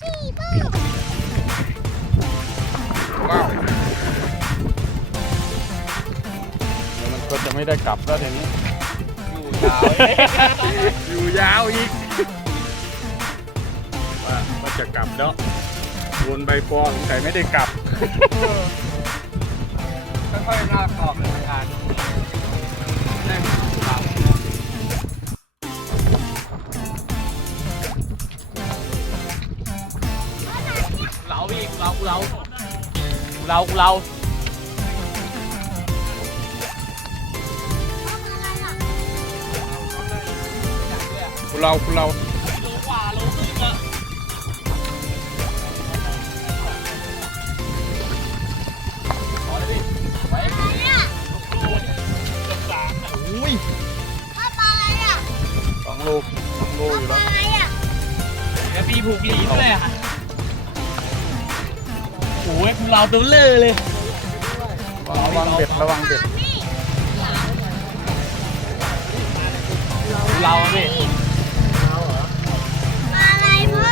สิเปิ้ลว้าวเดี๋ยวมันก็จะไม่ได้กลับแล้วทีนี้ อยู่ยาวเลยอยู่ยาวอีกว่าว่าจะกลับแล้ววนใบปอสงสัยไม่ได้กลับ ค่อยๆลากออกเลยงาน เราอีกเราเราเราเราคุเราคุเราโลกว่าโลครึ่งอะอุ้ยพ่อปลาอะไรอะสองโลสองโลอยู่ปแล้ลาวอะไรอะแล้วปีผูกหลีดเลยอะโอ้ยเราตัวเลอะเลยระวังเบ็ดระวังปเบ็ดลานี่เราอะพี่ปลาอะไรพ่อ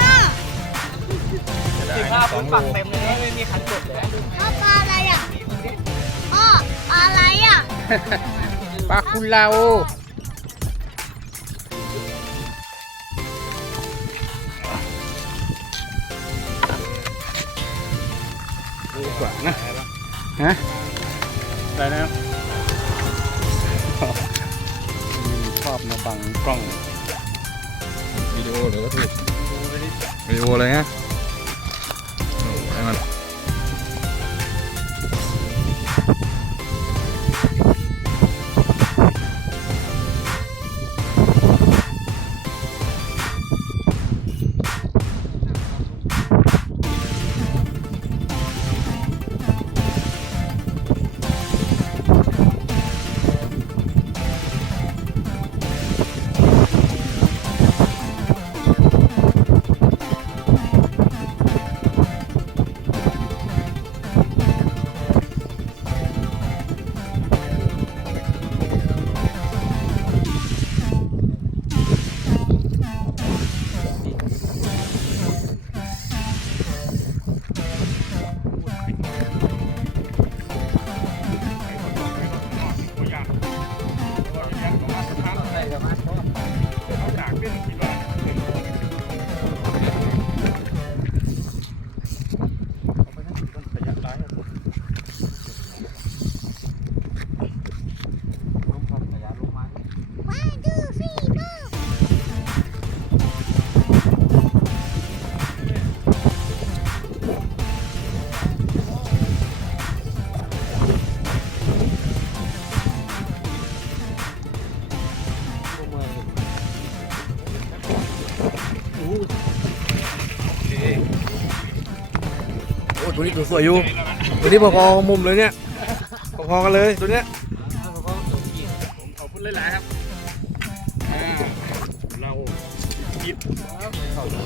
สิบห้าฟุตปักเต็มเลยนะไม่มีคันกดเลยพ่อปลาอะไรอะพ่อปลาอะไรอะปลาคุเรา กว่านะฮะได้แล้วมีชอบมาบังกล้องวิดีโอหรือว่าถูกวิดีโอเลยฮะ ตัวนี้ตัวสวยอยู่ตัวนี้พอๆมุมเลยเนี่ยพอๆกันเลยตัวเนี้ยขอบคุณหลายๆครับอ่าเราคิด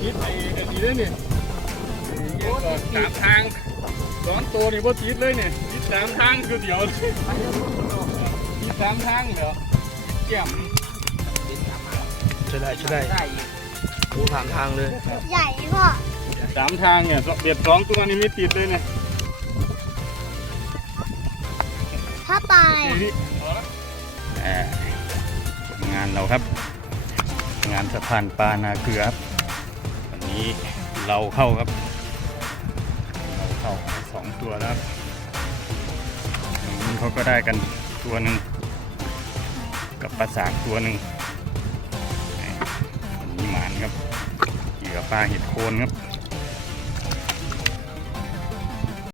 คิดไอ้อันนี้ด้วยเนี่ยสามทางสอนตัวนี่ว่าติดเลยเนี่ยติดสามทางคือเดียวเลยติดสามทางเหรอเกี่ยมใช่ได้ใช่ได้ดูทางทางเลย ใหญ่พ่อ สามทางเนี่ยเบียดสองตัวนี้ไม่ติดเลยเนี่ยพ่อปลาอะไรอะนี่อ่างานเราครับ งานสะพานปลานาเกลือครับวันนี้เราเข้าครับ เราเข้าไปสองตัวแล้วครับอย่างนี้เขาก็ได้กันตัวหนึ่งกับปลาสากตัวหนึ่งนี่วันนี้หมานครับเหยื่อปลาเห็ดโคนครับ